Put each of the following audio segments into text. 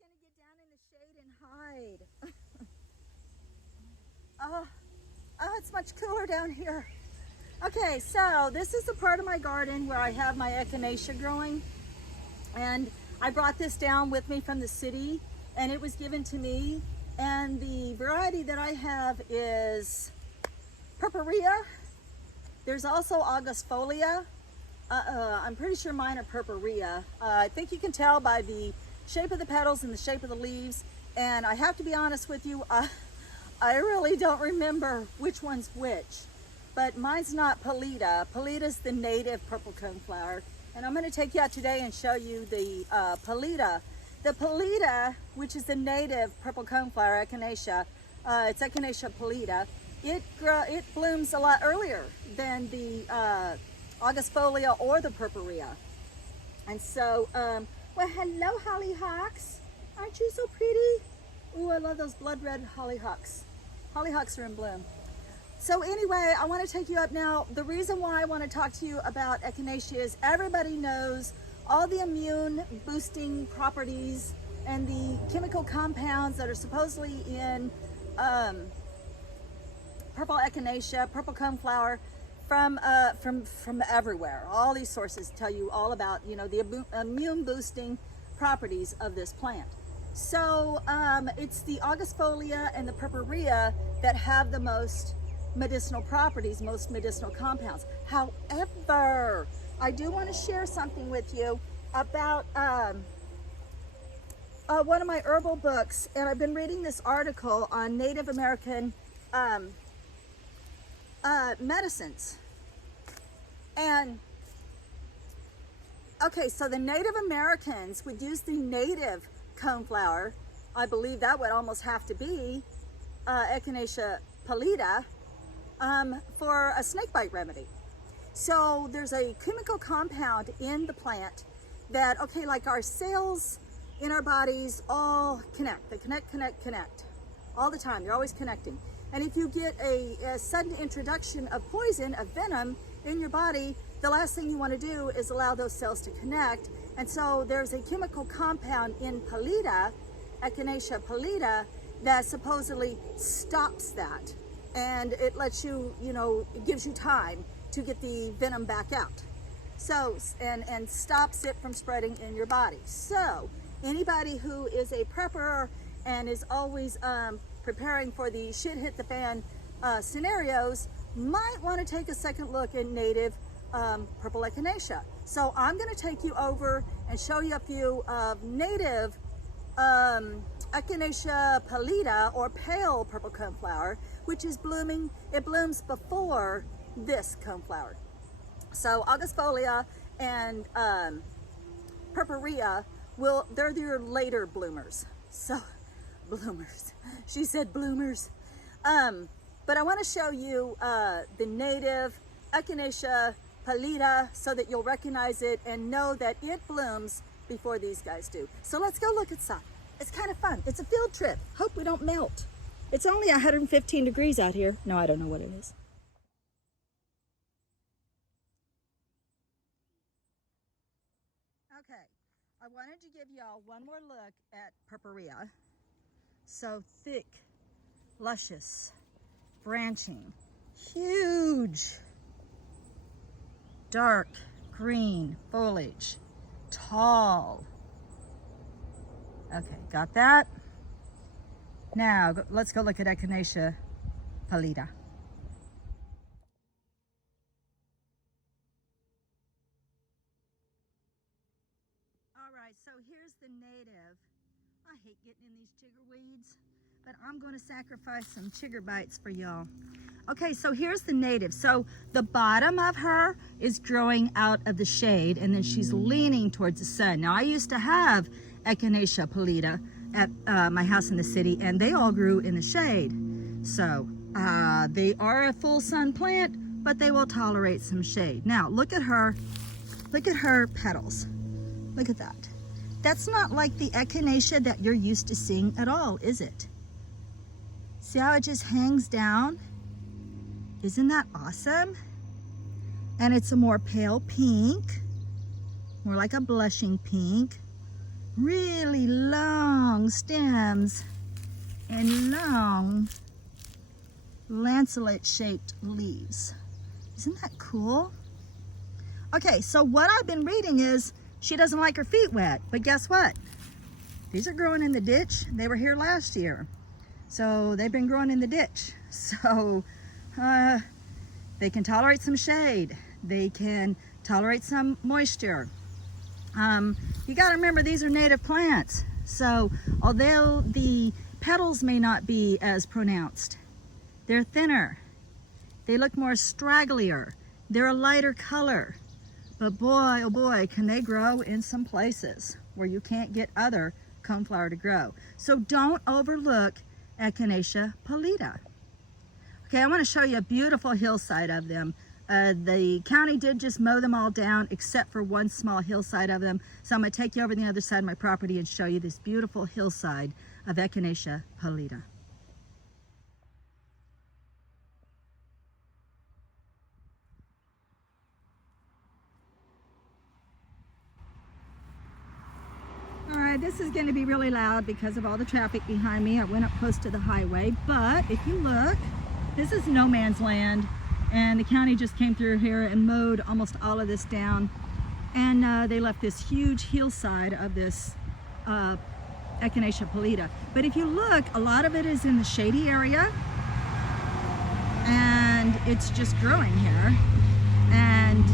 gonna get down in the shade and hide. Oh, oh, it's much cooler down here. Okay, so this is the part of my garden where I have my echinacea growing, and I brought this down with me from the city, and it was given to me. And the variety that I have is purpurea. There's also augustifolia. I'm pretty sure mine are purpurea. I think you can tell by the shape of the petals and the shape of the leaves. And I have to be honest with you, I really don't remember which one's which. But mine's not Pallida. Pallida's the native purple coneflower. And I'm going to take you out today and show you the Pallida. The Pallida, which is the native purple coneflower, echinacea, it's Echinacea pallida, it blooms a lot earlier than the augustifolia or the purpurea. And so, well, hello hollyhocks. Aren't you so pretty? Ooh, I love those blood red hollyhocks. Hollyhocks are in bloom. So anyway, I want to take you up now. The reason why I want to talk to you about echinacea is everybody knows all the immune boosting properties and the chemical compounds that are supposedly in purple echinacea, purple coneflower, from everywhere. All these sources tell you all about, you know, the immune boosting properties of this plant. So it's the augustifolia and the purpurea that have the most medicinal properties, most medicinal compounds. However, I do want to share something with you about one of my herbal books, and I've been reading this article on Native American medicines. And okay, so the Native Americans would use the native coneflower. I believe that would almost have to be Echinacea pallida for a snakebite remedy. So there's a chemical compound in the plant that, okay, like our cells in our bodies all connect. They connect all the time. They're always connecting. And if you get a sudden introduction of poison, of venom in your body, the last thing you want to do is allow those cells to connect. And so there's a chemical compound in pallida, Echinacea pallida, that supposedly stops that. And it lets you, you know, it gives you time to get the venom back out. So, and stops it from spreading in your body. So anybody who is a prepper and is always preparing for the shit hit the fan scenarios might want to take a second look at native purple echinacea. So I'm going to take you over and show you a few of native Echinacea pallida, or pale purple coneflower, which is blooming. It blooms before this coneflower. So augustifolia and purpurea they're your later bloomers. So bloomers. She said bloomers. But I want to show you the native Echinacea pallida so that you'll recognize it and know that it blooms before these guys do. So let's go look inside. It's kind of fun. It's a field trip. Hope we don't melt. It's only 115 degrees out here. No, I don't know what it is. Okay, I wanted to give y'all one more look at purpurea. So thick, luscious, branching, huge, dark green foliage, tall. Okay, got that? Now, let's go look at Echinacea pallida. All right, so here's the native. I hate getting in these chigger weeds, but I'm going to sacrifice some chigger bites for y'all. Okay, so here's the native. So the bottom of her is growing out of the shade, and then she's leaning towards the sun. Now, I used to have Echinacea pallida at my house in the city, and they all grew in the shade. So they are a full sun plant, but they will tolerate some shade. Now, look at her petals. Look at that. That's not like the echinacea that you're used to seeing at all, is it? See how it just hangs down? Isn't that awesome? And it's a more pale pink, more like a blushing pink. really long stems and long lanceolate shaped leaves. Isn't that cool? Okay, so what I've been reading is she doesn't like her feet wet, but guess what? These are growing in the ditch. They were here last year. So they've been growing in the ditch. So they can tolerate some shade. They can tolerate some moisture. You gotta remember these are native plants. So although the petals may not be as pronounced, they're thinner. They look more stragglier. They're a lighter color. But boy, oh boy, can they grow in some places where you can't get other coneflower to grow. So don't overlook Echinacea pallida. Okay, I want to show you a beautiful hillside of them. The county did just mow them all down except for one small hillside of them. So I'm going to take you over the other side of my property and show you this beautiful hillside of Echinacea pallida. Alright, this is going to be really loud because of all the traffic behind me. I went up close to the highway, but if you look, this is no man's land, and the county just came through here and mowed almost all of this down, and they left this huge hillside of this Echinacea pallida. But if you look, a lot of it is in the shady area, and it's just growing here, and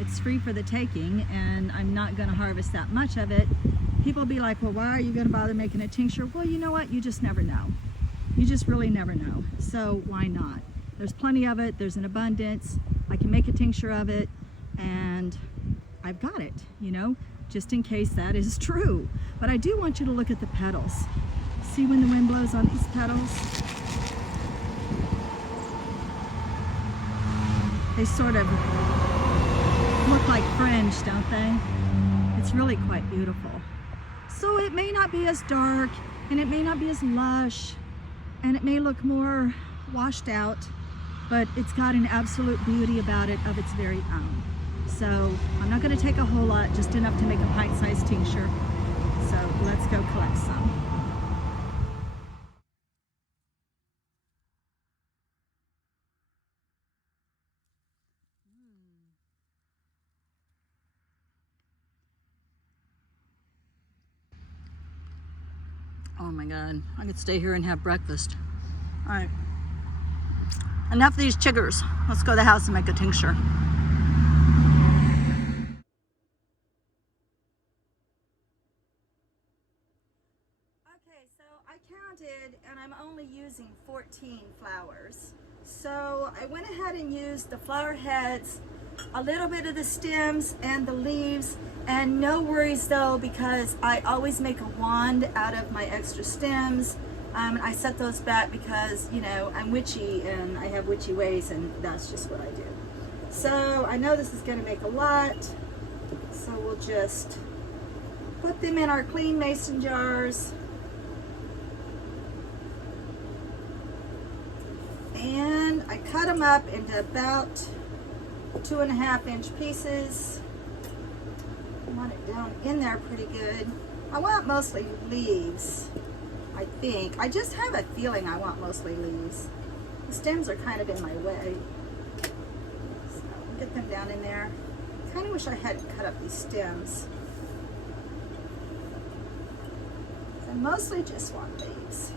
it's free for the taking, and I'm not going to harvest that much of it. People will be like, well, why are you going to bother making a tincture? Well, you know what? You just never know. You just really never know. So why not? There's plenty of it. There's an abundance. I can make a tincture of it, and I've got it, you know, just in case that is true. But I do want you to look at the petals. See when the wind blows on these petals? They sort of look like fringe, don't they? It's really quite beautiful. So it may not be as dark, and it may not be as lush, and it may look more washed out, but it's got an absolute beauty about it of its very own. So I'm not going to take a whole lot, just enough to make a pint-sized tincture. So let's go collect some. Oh my God, I could stay here and have breakfast. All right, enough of these chiggers. Let's go to the house and make a tincture. Okay, so I counted and I'm only using 14 flowers. So I went ahead and used the flower heads, a little bit of the stems and the leaves, and no worries though, because I always make a wand out of my extra stems. I set those back because, you know, I'm witchy and I have witchy ways, and that's just what I do. So I know this is going to make a lot, so we'll just put them in our clean mason jars. And I cut them up into about 2.5-inch pieces. I want it down in there pretty good. I want mostly leaves, I think. I just have a feeling I want mostly leaves. The stems are kind of in my way. So I'll get them down in there. I kind of wish I hadn't cut up these stems. I mostly just want leaves.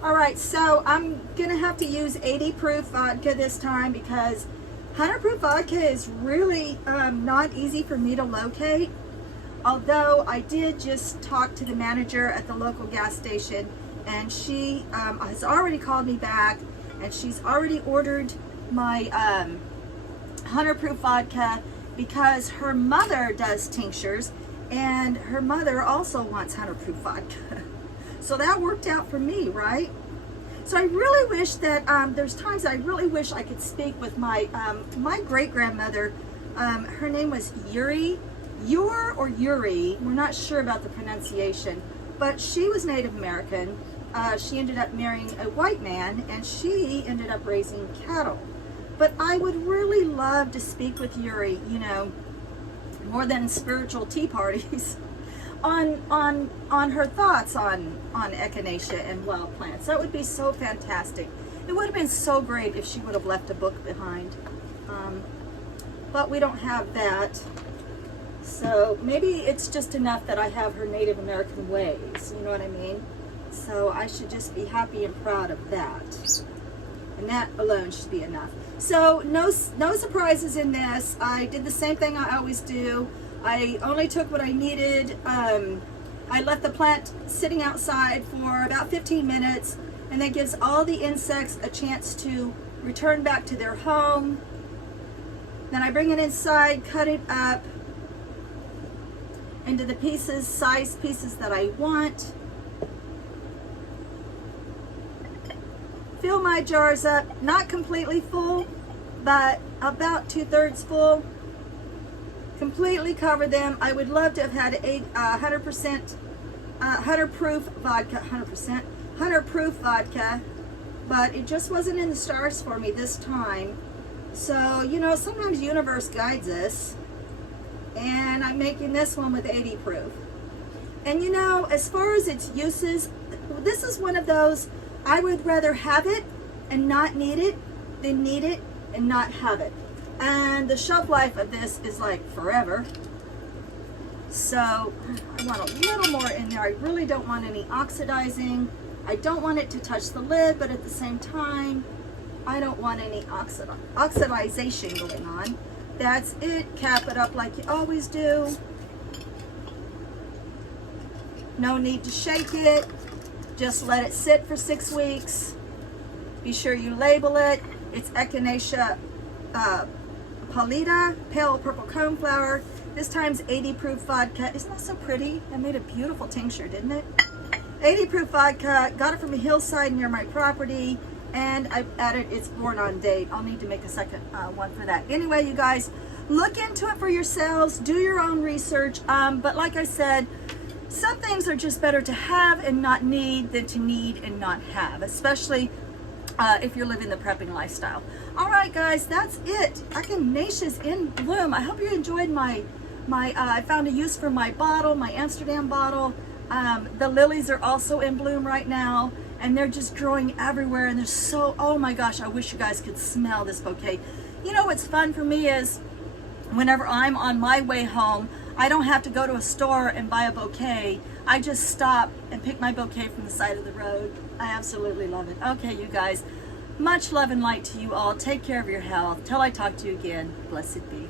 All right, so I'm gonna have to use 80 proof vodka this time because 100 proof vodka is really not easy for me to locate. Although I did just talk to the manager at the local gas station, and she has already called me back, and she's already ordered my 100 proof vodka because her mother does tinctures, and her mother also wants 100 proof vodka. So that worked out for me, right? So I really wish that, there's times I really wish I could speak with my great-grandmother. Her name was Yuri, or Yuri, we're not sure about the pronunciation, but she was Native American. She ended up marrying a white man, and she ended up raising cattle. But I would really love to speak with Yuri, you know, more than spiritual tea parties, on her thoughts on echinacea and wild plants. That would be so fantastic. It would have been so great if she would have left a book behind. But we don't have that. So maybe it's just enough that I have her Native American ways, you know what I mean? So I should just be happy and proud of that. And that alone should be enough. So no surprises in this. I did the same thing I always do. I only took what I needed. I left the plant sitting outside for about 15 minutes, and that gives all the insects a chance to return back to their home. Then I bring it inside, cut it up into the pieces, size pieces that I want. Fill my jars up, not completely full, but about 2/3 full. Completely cover them. I would love to have had 100% hunter proof vodka, 100% hunter proof vodka, but it just wasn't in the stars for me this time. So, you know, sometimes the universe guides us, and I'm making this one with 80 proof. And you know, as far as its uses, this is one of those, I would rather have it and not need it than need it and not have it. And the shelf life of this is like forever. So I want a little more in there. I really don't want any oxidizing. I don't want it to touch the lid, but at the same time, I don't want any oxidization going on. That's it. Cap it up like you always do. No need to shake it. Just let it sit for 6 weeks. Be sure you label it. It's Echinacea pallida, pale purple coneflower. This time's 80 proof vodka. Isn't that so pretty? I made a beautiful tincture, didn't it? 80 proof vodka. Got it from a hillside near my property, and I added its born on date. I'll need to make a second one for that. Anyway, you guys, look into it for yourselves. Do your own research. But like I said, some things are just better to have and not need than to need and not have, especially if you're living the prepping lifestyle. All right, guys, that's it. Echinacea's in bloom. I hope you enjoyed I found a use for my bottle, my Amsterdam bottle. The lilies are also in bloom right now, and they're just growing everywhere, and they're so, oh my gosh, I wish you guys could smell this bouquet. You know what's fun for me is whenever I'm on my way home, I don't have to go to a store and buy a bouquet. I just stop and pick my bouquet from the side of the road. I absolutely love it. Okay, you guys, much love and light to you all. Take care of your health. Till I talk to you again, blessed be.